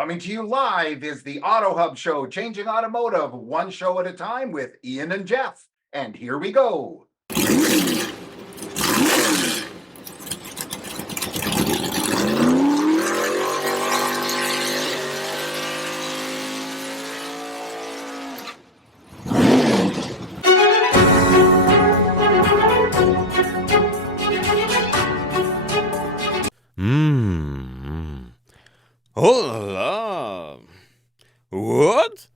Coming to you live is the Auto Hub Show, changing automotive one show at a time with Ian and Jeff. And here we go. Hola. What?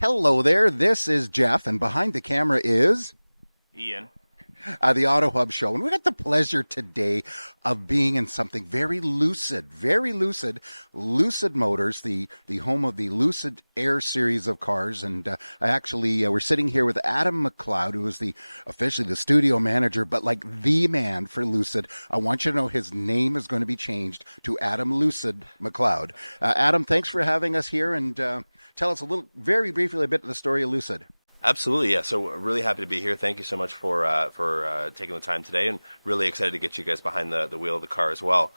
Hello there, this is Jeff, and behind the camera is Ian. The Auto Hub Show. And we got the pleasure today of being in something very lucid, Lucid Motors, the home of the Lucid Air series of cars. And we're sitting here with Adam MacLeod, who is officially the studio manager, but like the man for Lucid. I want you to know his name is going to be changed to Adam Lucid MacLeod. Adam, thanks for having us here, and tell us very briefly, a bit of the story of Lucid. Absolutely, yeah. So we're really happy to be here. Thank you so much for taking the time today, and really excited to get you guys behind the wheel of the car as well.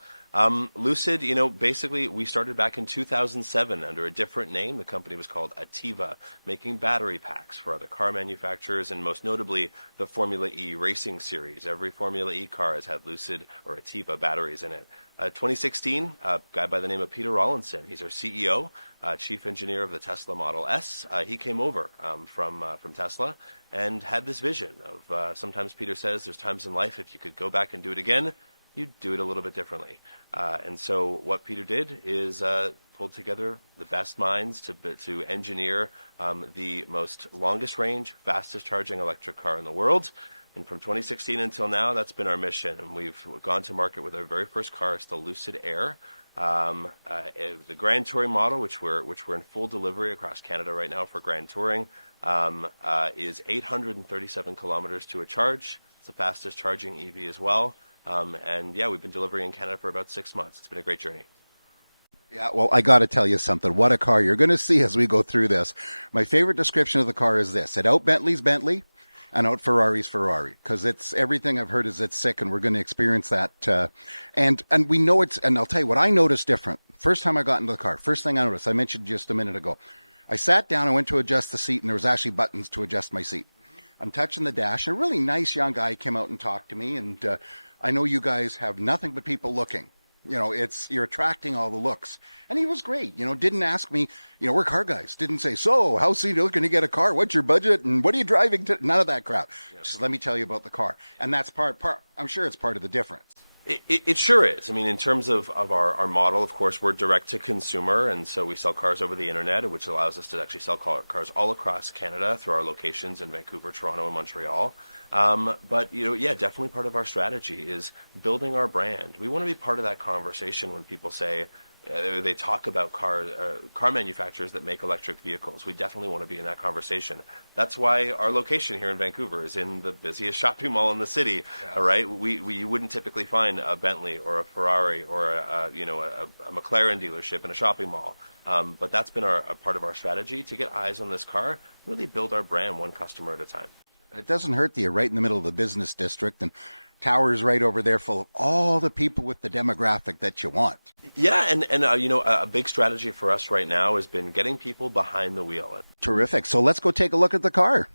Lucid, basically we started back in 2007 under a different name. The company was called Ativa, making battery packs for other car manufacturers, and most notably the Formula E racing series. Every Formula E car has had Lucid or Ativa batteries in it. 2016, a guy by the name of Peter Rawlinson, he's our CEO, chief engineer of the Tesla Model S. He came over from Tesla and had this vision of, sometimes Peter says there's times in life if you could go back and do it again, you'd do it a little bit differently. And so what Peter did is pulled together the best minds to engineer the most longest range, fastest charging electric car in the world. And from 2016 until now, that's been our mission. And we've gone to market with our very first car. It's the Lucid Air. The Grand Touring model, which we're in full delivery across Canada right now for Grand Touring, is 837 kilometers to a charge. It's the fastest charging EV as well. And yeah, we've been delivering in Canada for about 6 months. It's been a great journey. Yeah, well, I got to tell you something. What a car you're going to see as we go through this. My favorite description of the car is this. It out Bentley's Bentley and out Ferrari's Ferrari, because it's everything I've heard is it's sick, and we're going to experience that. And we know and I'll tell you what I noticed different. First time I got into the car, first thing I noticed, I mentioned just a minute ago, I sat down, I went to adjust the seat, and there was actually buttons to adjust my seat. I'm touching the dash, and a really nice young guy came out and talked to me, and I know you guys have nothing but people looking. You're attracting all the looks. And he was great, didn't ask me, we're car guys. Didn't say, so how soon are you looking to get a car? What's your budget? And what are you driving to? None of that crap. Yep. Just let me tell you about the car. And that's part, I'm sure it's part of the difference. It sure is. I mean, in terms of our model, of course, we're direct to consumer. And so we sell cars over the internet, which allows us to actually sell cars all across Canada through our locations in Vancouver, Toronto, and Montreal. But definitely part of our strategy is building our brand. We want to be part of that conversation when people say they talk about car manufacturers that make electric vehicles. We definitely want to be in that conversation. That's why our location here in Vancouver is in the busiest shopping mall in the city. Yeah. All right, you wouldn't typically find a Bentley or a Ferrari or a McLaren dealership in a shopping mall. But that's been a part of our strategy to get eyes on this car, really build our brand one customer at a time. It doesn't hurt that you're right in the middle of the business district, and towers right over there full of all the people with the demographic that you want. Yeah, and a big strategy for us right now has been getting people behind the wheel. Terrific. So let's go take a look at the car.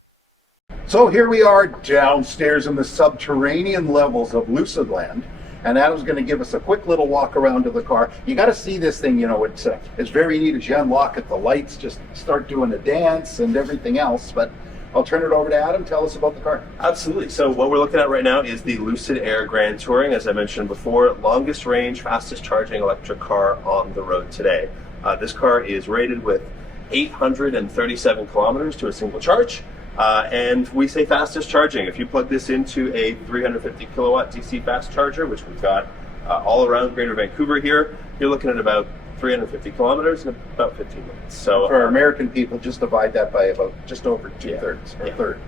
So here we are downstairs in the subterranean levels of Lucid Land, and Adam's going to give us a quick little walk around to the car. You got to see this thing. It's very neat as you unlock it. The lights just start doing a dance and everything else, but I'll turn it over to Adam. Tell us about the car. Absolutely. So what we're looking at right now is the Lucid Air Grand Touring. As I mentioned before, longest range, fastest charging electric car on the road today. This car is rated with 837 kilometers to a single charge. And we say fastest charging. If you plug this into a 350 kilowatt DC fast charger, which we've got all around Greater Vancouver here, you're looking at about 350 kilometers in about 15 minutes. So for American people, just divide that by about just over two-thirds, or third.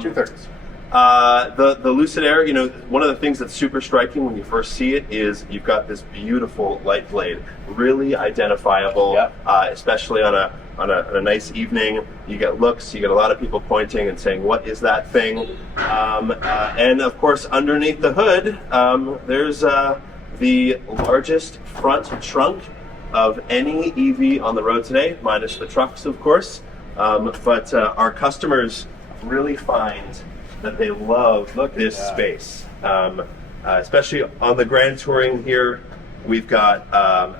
Two-thirds. The Lucid Air, one of the things that's super striking when you first see it is you've got this beautiful light blade, really identifiable, especially on a on a nice evening, you get looks, you get a lot of people pointing and saying, what is that thing? And of course, underneath the hood, there's the largest front trunk of any EV on the road today, minus the trucks, of course. But our customers really find that they love this space. Especially on the Grand Touring here, we've got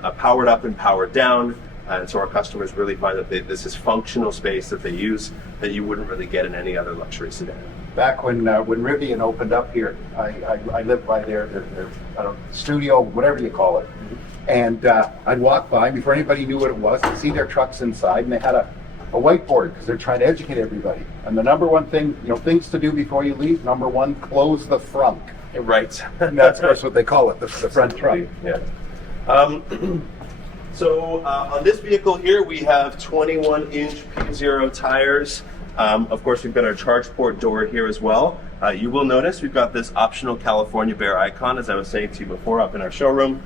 a powered up and powered down. And so our customers really find that this is functional space that they use that you wouldn't really get in any other luxury sedan. Back when Rivian opened up here, I lived by their I don't know, studio, whatever you call it. And I'd walk by before anybody knew what it was and see their trucks inside, and they had a whiteboard because they're trying to educate everybody. And the number one thing, things to do before you leave, number one, close the frunk. Right. And that's of course what they call it, the front trunk. Yeah. So on this vehicle here, we have 21-inch P0 tires. Of course, we've got our charge port door here as well. You will notice we've got this optional California bear icon, as I was saying to you before, up in our showroom.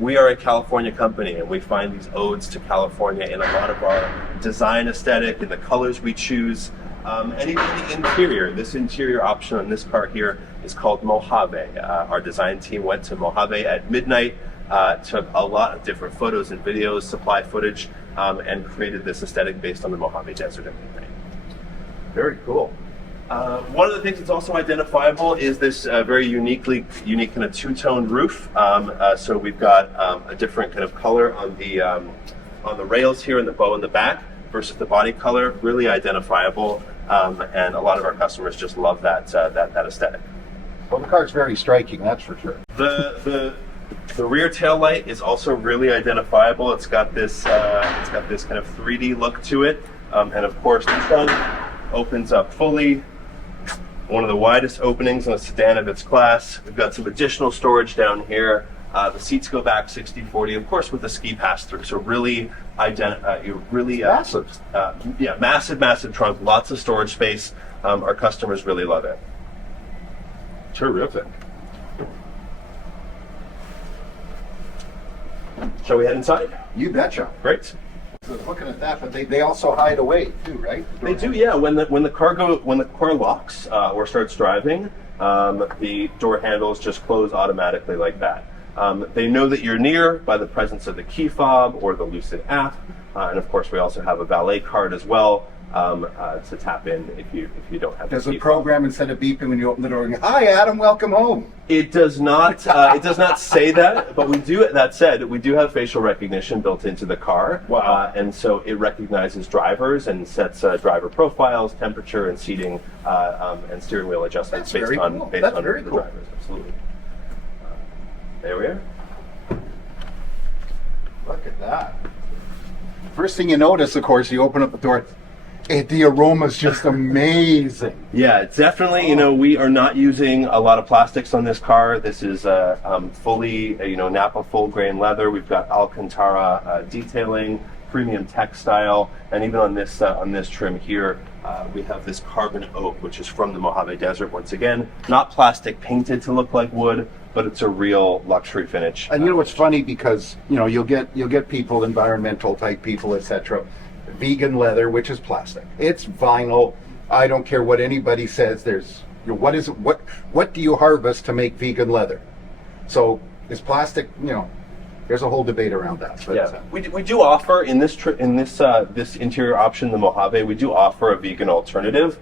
We are a California company, and we find these odes to California in a lot of our design aesthetic and the colors we choose. And even the interior. This interior option on this car here is called Mojave. Our design team went to Mojave at midnight, took a lot of different photos and videos, supply footage, and created this aesthetic based on the Mojave Desert. Very cool. One of the things that's also identifiable is this very unique kind of two-tone roof. So we've got a different kind of color on the rails here and the bow in the back versus the body color. Really identifiable, and a lot of our customers just love that aesthetic. Well, the car's very striking, that's for sure. The rear tail light is also really identifiable. It's got this kind of 3D look to it, and of course the trunk opens up fully. One of the widest openings in a sedan of its class. We've got some additional storage down here. The seats go back 60/40, of course, with the ski pass-through. So really, massive. Massive trunk, lots of storage space. Our customers really love it. Terrific. Shall we head inside? You betcha. Great. So I was looking at that, but they also hide away too, right? They do, yeah. When the car locks or starts driving, the door handles just close automatically like that. They know that you're near by the presence of the key fob or the Lucid app, and of course we also have a valet card as well to tap in if you don't have. Does the the key program instead of beeping when you open the door, going, "Hi, Adam, welcome home"? It does not. It does not say that, but we do. That said, we do have facial recognition built into the car. Wow. And so it recognizes drivers and sets driver profiles, temperature, and seating, and steering wheel adjustments That's very cool. based That's on very the cool. drivers. Absolutely. There we are. Look at that. First thing you notice, of course, you open up the door. The aroma's just amazing. Yeah, it's definitely, we are not using a lot of plastics on this car. This is fully, Napa full grain leather. We've got Alcantara detailing, premium textile, and even on this trim here, we have this carbon oak, which is from the Mojave Desert. Once again, not plastic painted to look like wood, but it's a real luxury finish. And it's funny because you'll get people, environmental type people, etc. Vegan leather, which is plastic. It's vinyl. I don't care what anybody says. There's what do you harvest to make vegan leather? So is plastic? There's a whole debate around that. But, yeah, we do offer in this interior option, the Mojave. We do offer a vegan alternative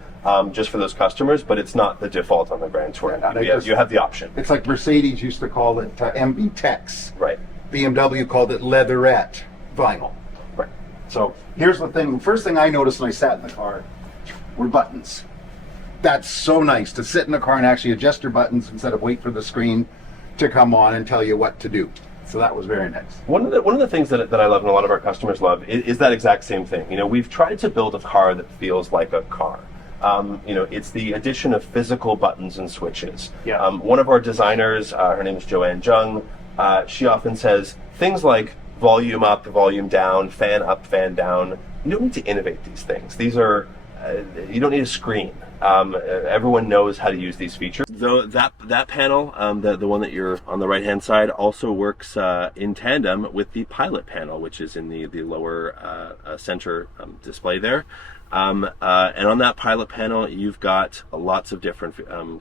just for those customers, but it's not the default on the Grand Touring. You have the option. It's like Mercedes used to call it MB Tex. Right. BMW called it leatherette vinyl. Right. So here's the thing. The first thing I noticed when I sat in the car were buttons. That's so nice to sit in the car and actually adjust your buttons instead of wait for the screen to come on and tell you what to do. So that was very nice. One of the things that I love and a lot of our customers love is that exact same thing. We've tried to build a car that feels like a car. It's the addition of physical buttons and switches. Yeah. One of our designers, her name is Joanne Jung, she often says things like volume up, volume down, fan up, fan down. You don't need to innovate these things. These are, you don't need a screen. Everyone knows how to use these features. Though that panel, the one that you're on the right hand side, also works in tandem with the pilot panel, which is in the lower center display there. And on that pilot panel, you've got lots of different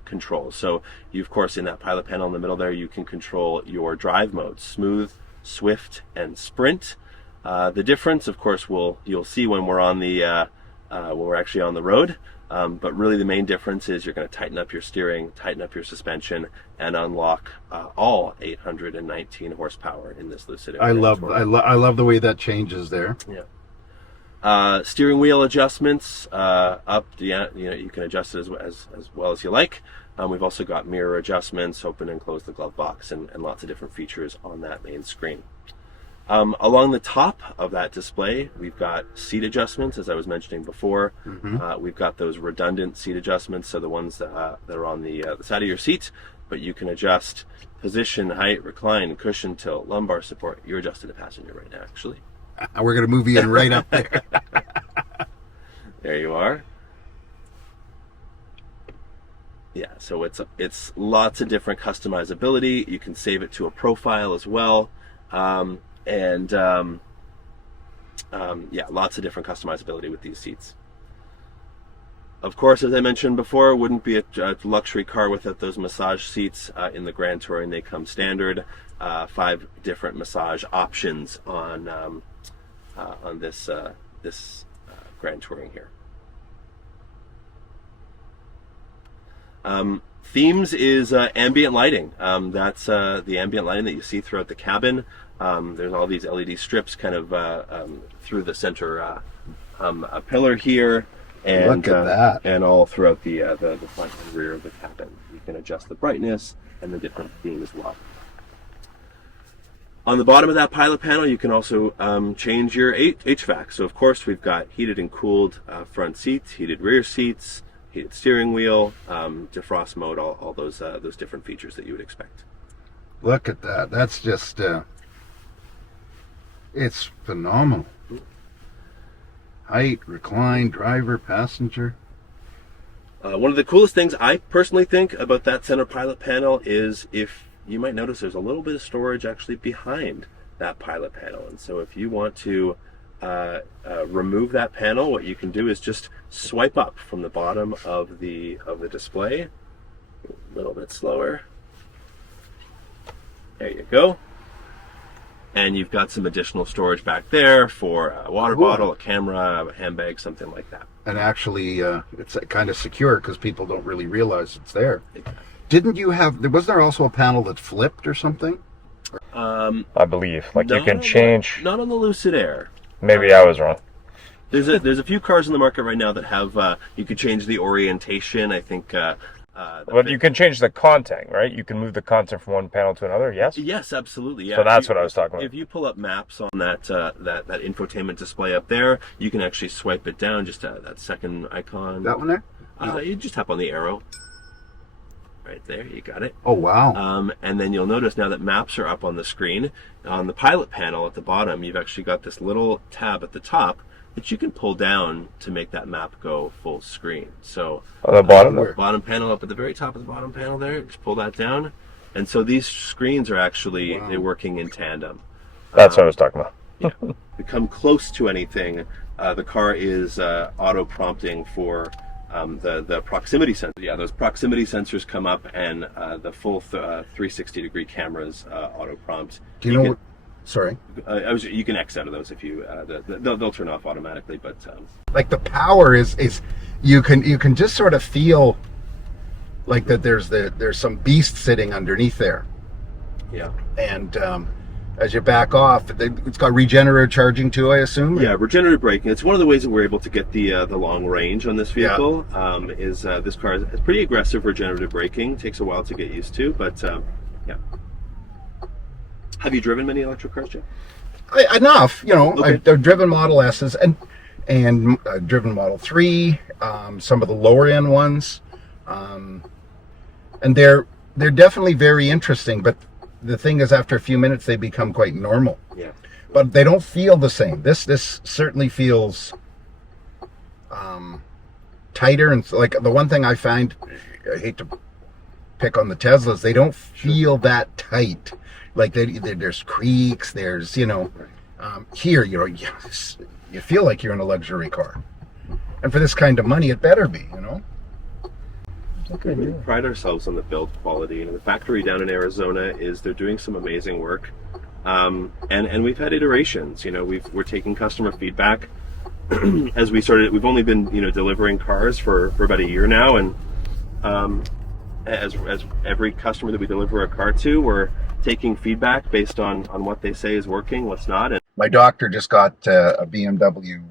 controls. So you, of course, in that pilot panel in the middle there, you can control your drive modes: smooth, swift, and sprint. The difference, of course, you'll see when we're on when we're actually on the road. But really the main difference is you're going to tighten up your steering, tighten up your suspension, and unlock all 819 horsepower in this Lucid Air. I love the way that changes there. Yeah. Steering wheel adjustments up. You can adjust it as well as you like. We've also got mirror adjustments, open and close the glove box, and lots of different features on that main screen. Along the top of that display, we've got seat adjustments, as I was mentioning before. We've got those redundant seat adjustments, so the ones that are on the side of your seat, but you can adjust position, height, recline, cushion, tilt, lumbar support. You're adjusting the passenger right now, actually. We're going to move you in right up there. There you are. Yeah, so it's lots of different customizability. You can save it to a profile as well. Yeah, lots of different customizability with these seats. Of course, as I mentioned before, it wouldn't be a luxury car without those massage seats. In the Grand Touring, they come standard. 5 different massage options on this Grand Touring here. Themes is ambient lighting. That's the ambient lighting that you see throughout the cabin. There's all these LED strips kind of through the center pillar here, and look at that. And all throughout the front and rear of the cabin. You can adjust the brightness and the different theme as well. On the bottom of that pilot panel, you can also change your HVAC. So of course we've got heated and cooled front seats, heated rear seats, heated steering wheel, defrost mode, all those different features that you would expect. Look at that. That's just it's phenomenal. Height, recline, driver, passenger. One of the coolest things I personally think about that center pilot panel is, if you might notice, there's a little bit of storage actually behind that pilot panel. And so if you want to remove that panel, what you can do is just swipe up from the bottom of the display. A little bit slower. There you go. And you've got some additional storage back there for a water bottle, a camera, a handbag, something like that. And actually, it's kind of secure because people don't really realize it's there. Didn't you have? Wasn't there also a panel that flipped or something? I believe, like you can change. Not on the Lucid Air. Maybe I was wrong. There's a few cars in the market right now that have you could change the orientation. I think. But you can change the content, right? You can move the content from one panel to another. Yes. Yes, absolutely. Yeah. So that's what I was talking about. If you pull up maps on that infotainment display up there, you can actually swipe it down. Just that second icon. That one there. You just tap on the arrow. Right there, you got it. Oh wow! And then you'll notice now that maps are up on the screen. On the pilot panel at the bottom, you've actually got this little tab at the top that you can pull down to make that map go full screen. So on the bottom, bottom panel up at the very top of the bottom panel there, just pull that down, and so these screens are actually they're working in tandem. That's what I was talking about. Yeah, to come close to anything, the car is auto prompting for. The proximity sensor, those proximity sensors come up, and the full 360-degree cameras auto prompt. Do you know what? Sorry, you can X out of those if you. They'll turn off automatically, but like the power is you can just sort of feel like that. There's some beast sitting underneath there. Yeah, and as you back off, it's got regenerative charging too, I assume? Yeah, regenerative braking. It's one of the ways that we're able to get the long range on this vehicle. Yeah. This car has pretty aggressive regenerative braking. Takes a while to get used to, but yeah. Have you driven many electric cars, Jeff? Enough, Okay. I've driven Model S's and I've driven Model 3, some of the lower end ones, and they're definitely very interesting, but the thing is, after a few minutes, they become quite normal. Yeah. But they don't feel the same. This certainly feels tighter, and like the one thing I find, I hate to pick on the Teslas, they don't feel that tight. Like there's creaks, there's here you feel like you're in a luxury car, and for this kind of money, it better be. Okay, we pride ourselves on the build quality, and the factory down in Arizona they're doing some amazing work, and we've had iterations. We're taking customer feedback as we started. We've only been delivering cars for about a year now, and as every customer that we deliver a car to, we're taking feedback based on what they say is working, what's not. And my doctor just got a BMW,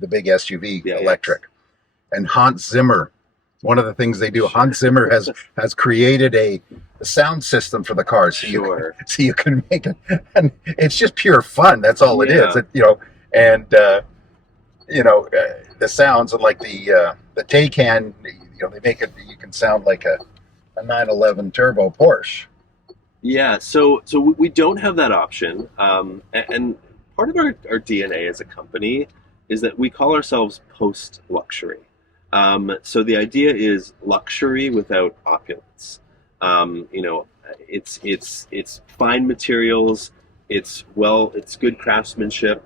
the big SUV, electric, and Hans Zimmer. One of the things they do, Hans Zimmer has created a sound system for the car, so you can make it, and it's just pure fun. That's all it is. And the sounds, and like the Taycan, they make it. You can sound like a 911 turbo Porsche. Yeah, so we don't have that option, and part of our DNA as a company is that we call ourselves post-luxury. So the idea is luxury without opulence. It's fine materials. It's good craftsmanship.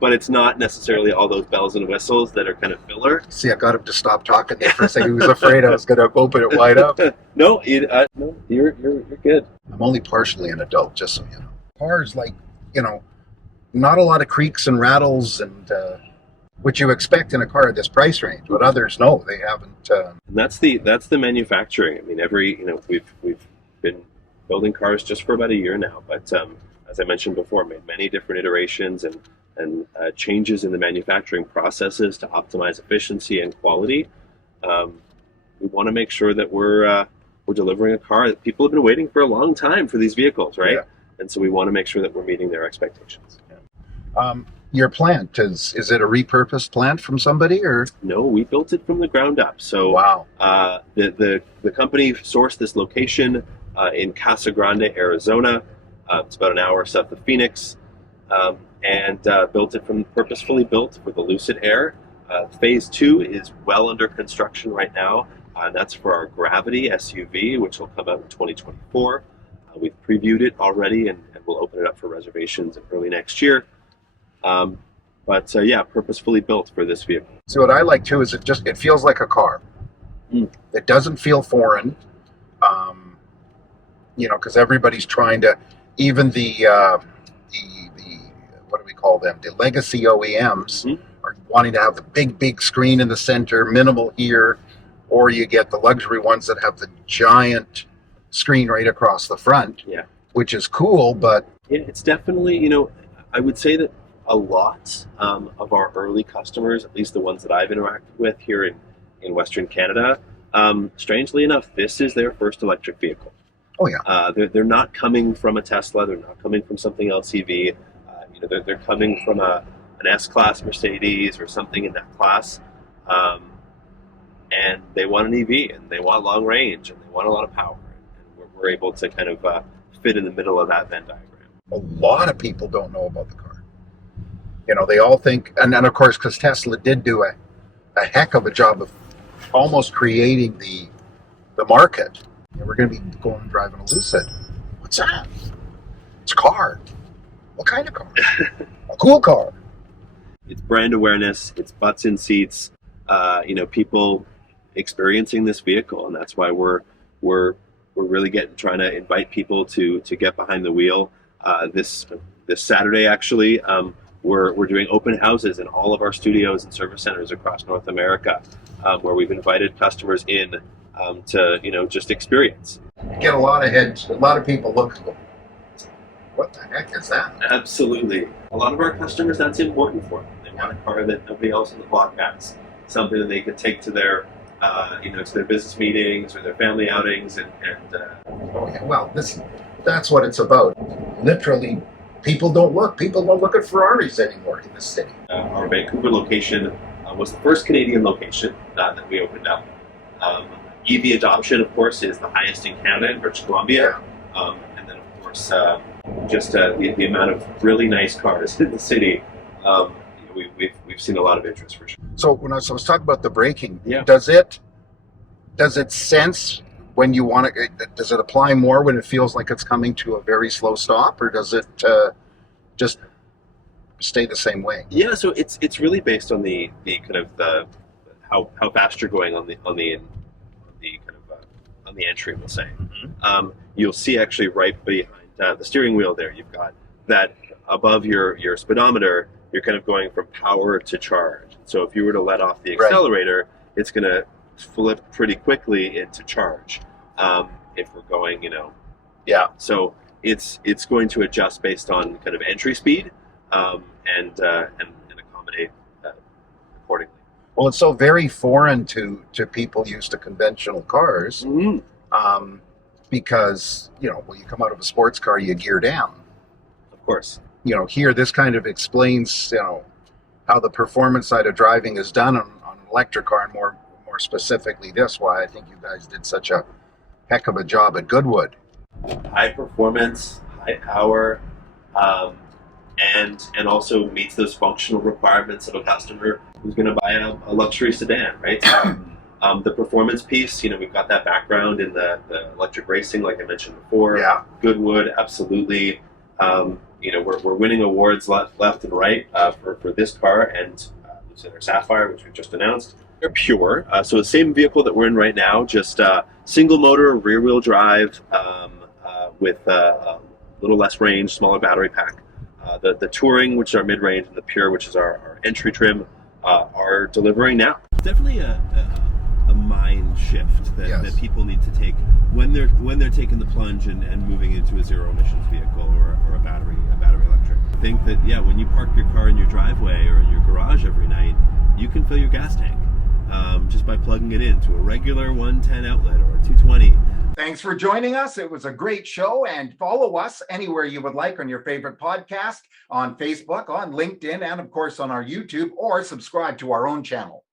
But it's not necessarily all those bells and whistles that are kind of filler. See, I got him to stop talking there for a second. He was afraid I was going to open it wide up. No, you're good. I'm only partially an adult, just so you know. Cars, not a lot of creaks and rattles, and which you expect in a car at this price range, but others no, they haven't. And that's the manufacturing. I mean, we've been building cars just for about a year now, but as I mentioned before, made many different iterations and changes in the manufacturing processes to optimize efficiency and quality. We want to make sure that we're delivering a car that people have been waiting for a long time for these vehicles, right? Yeah. And so we want to make sure that we're meeting their expectations. Yeah. Your plant, is it a repurposed plant from somebody, or? No, we built it from the ground up. So wow. The company sourced this location in Casa Grande, Arizona. It's about an hour south of Phoenix. And built it purposefully built for the Lucid Air. Phase 2 is well under construction right now. And that's for our Gravity SUV, which will come out in 2024. We've previewed it already, and we'll open it up for reservations in early next year. But purposefully built for this vehicle. So what I like too is it feels like a car. It doesn't feel foreign. Because everybody's trying to, even the what do we call them? The legacy OEMs are wanting to have the big screen in the center, minimal here, or you get the luxury ones that have the giant screen right across the front. Yeah, which is cool, but it's definitely I would say that a lot of our early customers, at least the ones that I've interacted with here in Western Canada, strangely enough, this is their first electric vehicle. Oh yeah. They're not coming from a Tesla. They're not coming from something LCV. They're coming from an S-Class Mercedes or something in that class, and they want an EV, and they want long range, and they want a lot of power, and we're able to kind of fit in the middle of that Venn diagram. A lot of people don't know about the car. They all think, and of course, because Tesla did do a heck of a job of almost creating the market. We're going to be going and driving a Lucid. What's that? It's a car. What kind of car? A cool car. It's brand awareness. It's butts in seats. People experiencing this vehicle, and that's why we're really trying to invite people to get behind the wheel. This Saturday, actually, we're doing open houses in all of our studios and service centers across North America, where we've invited customers in to just experience. You get a lot of heads. A lot of people look. What the heck is that? Absolutely. A lot of our customers, that's important for them. They want a car that nobody else on the block has. Something that they can take to their, to their business meetings or their family outings, Well, that's what it's about. Literally, people don't look. People don't look at Ferraris anymore in this city. Our Vancouver location was the first Canadian location that we opened up. EV adoption, of course, is the highest in Canada, in British Columbia, and then, of course, just the amount of really nice cars in the city, we've seen a lot of interest for sure. So when I was talking about the braking, Yeah. does it sense when you want to? Does it apply more when it feels like it's coming to a very slow stop, or does it just stay the same way? Yeah, so it's really based on the kind of the how fast you're going on the entry, we'll say. Mm-hmm. You'll see actually right behind the steering wheel there, you've got that above your speedometer, you're kind of going from power to charge. So if you were to let off the accelerator, it's going to flip pretty quickly into charge. If we're going, so it's going to adjust based on kind of entry speed, and accommodate accordingly. Well, it's so very foreign to people used to conventional cars, because when you come out of a sports car, you gear down. Of course. Here this kind of explains how the performance side of driving is done on an electric car, and more specifically this. Why I think you guys did such a heck of a job at Goodwood. High performance, high power, and also meets those functional requirements of a customer who's going to buy a luxury sedan, right? So, the performance piece, we've got that background in the electric racing, like I mentioned before. Yeah. Goodwood, absolutely. We're winning awards left and right for this car and Lucid Air Sapphire, which we just announced. They're pure. So the same vehicle that we're in right now, just single motor, rear wheel drive, with a little less range, smaller battery pack. The Touring, which is our mid-range, and the Pure, which is our entry trim, are delivering now. Definitely a mind shift that people need to take when they're taking the plunge and moving into a zero emissions vehicle or a battery electric. Think that when you park your car in your driveway or in your garage every night, you can fill your gas tank just by plugging it into a regular 110 outlet or a 220. Thanks for joining us. It was a great show, and follow us anywhere you would like on your favorite podcast, on Facebook, on LinkedIn, and of course on our YouTube, or subscribe to our own channel.